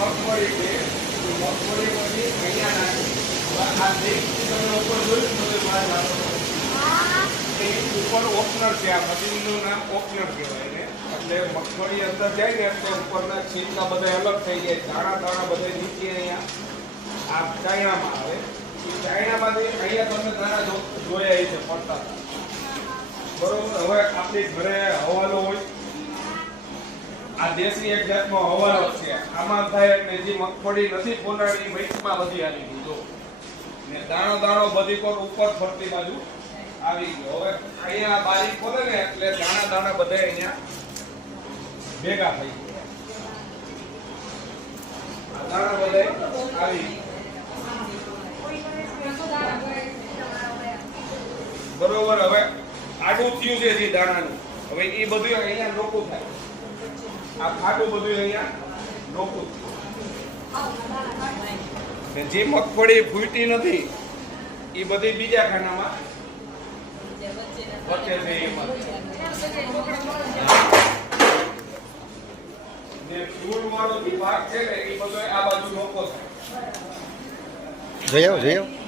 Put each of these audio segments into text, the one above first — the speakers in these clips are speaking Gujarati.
મગફળી છે મગફળી પછી અહીંયા નાખી આ દેખથી તમે ઉપર જોયું તો બહાર નાખો એ ઉપર ઓપનર છે આ મશીનનું નામ ઓપનર કહેવાય ને એટલે મગફળી અંદર જાય ને એટલે ઉપરના છીલકા બધા અલગ થઈ જાય દાણા દાણા બધા નીચે અહીંયા આ ચાયણામાં આવે એ ચાયણામાંથી અહીંયા તમે દાણા જોયા છે પડતા બરોબર હવે આપણી ઘરે હવાલો હોય આ દેશી એક જાતનો હવાલો છે આમાં થાય એટલે જે મગફળી નથી ફોલાડી વૈટમાં બધી આવી ગઈ જો ને દાણો દાણો બધી કોર ઉપર ફરતી બાજુ આવી ગયો હવે અહીંયા બારી ખોલે ને એટલે દાણા દાણા બધા અહીંયા ભેગા થઈ ગયા દાણા બધા આવી બરોબર હવે આડું થયું છે જે દાણાનું હવે એ બધું અહીંયા નોખું થાય આ ખાટું બધું અહીંયા નોખું થયું જે મગફળી ફૂટી નથી એ બધી બીજા ખાનામાં વચ્ચે છે એમાં ને ફૂલ વાળો જે ભાગ છે ને એ બધો આ બાજુ નોખો થાય જઈ આવો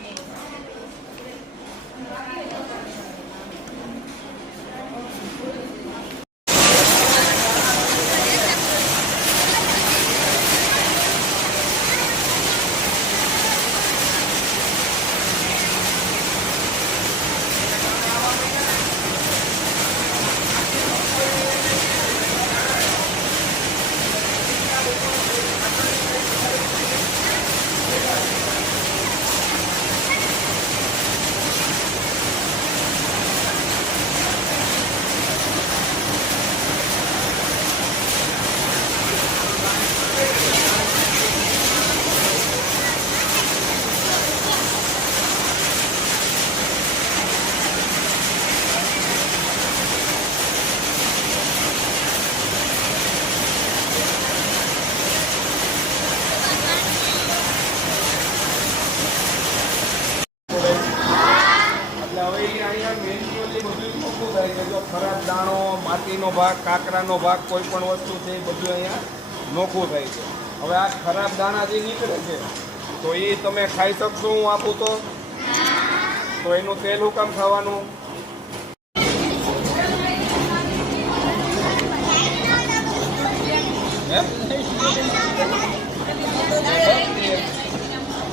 ખરાબ દાણો માટીનો ભાગ કાકરાનો ભાગ કોઈ પણ વસ્તુ છે એ બધું અહીંયા નોખું થાય છે હવે આ ખરાબ દાણા જે નીકળે છે તો એ તમે ખાઈ શકશો હું આપું તો એનું તેલ હું કામ ખાવાનું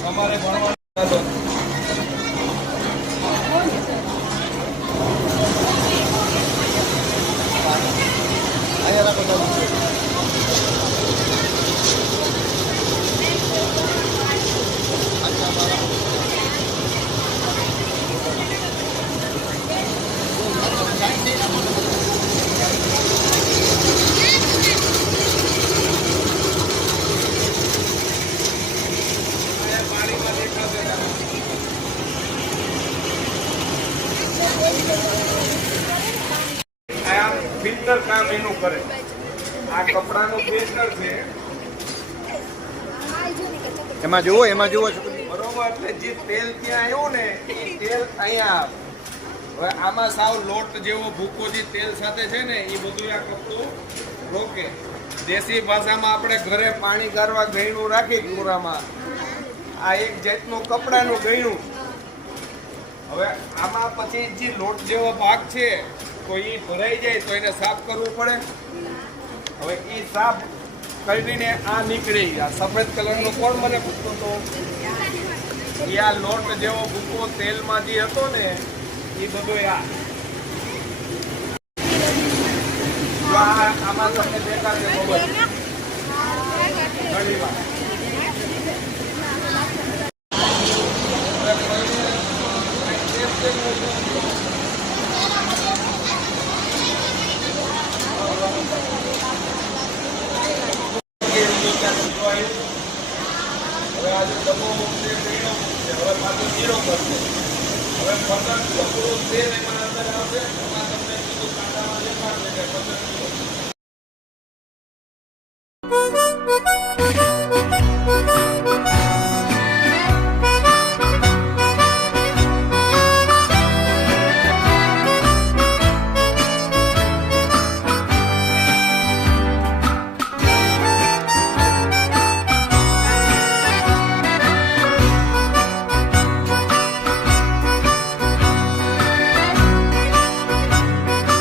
તમારે ભણવાનું ફિલ્ટર કામ એનું કરે આ કપડાનું ફિલ્ટર છે એમાં જુઓ બરોબર એટલે જે તેલ ત્યાં આવ્યું ને એ તેલ અહીંયા આવે હવે આમાં સાવ લોટ જેવો ભૂકો જે તેલ સાથે છે ને એ બધું આ કપડું રોકે દેશી ભાષામાં આપણે ઘરે પાણી ગારવા ગયણું રાખી પૂરામાં આ એક જાતનું કપડાનું ગયણું હવે આમાં પછી જે લોટ જેવો ભાગ છે તો એ ભરાઈ જાય તો એને સાફ કરવું પડે હવે એ સાફ કરીને આ નીકળી આ સફેદ કલરનો કોણ મને પૂછતો હતો એ આ લોટ જેવો ભૂકો તેલમાં જે હતો ને એ બધો આમાં તમને દેખાશે ખબર ઘણી વાર હવે આજે ડબ્બો હવે પાછું 0 કરશે હવે પસંદ પૂરું તેલ એમાં અંદર આવશે એમાં તમને કીધું કાંટામાં દેખાડશે કે પસંદ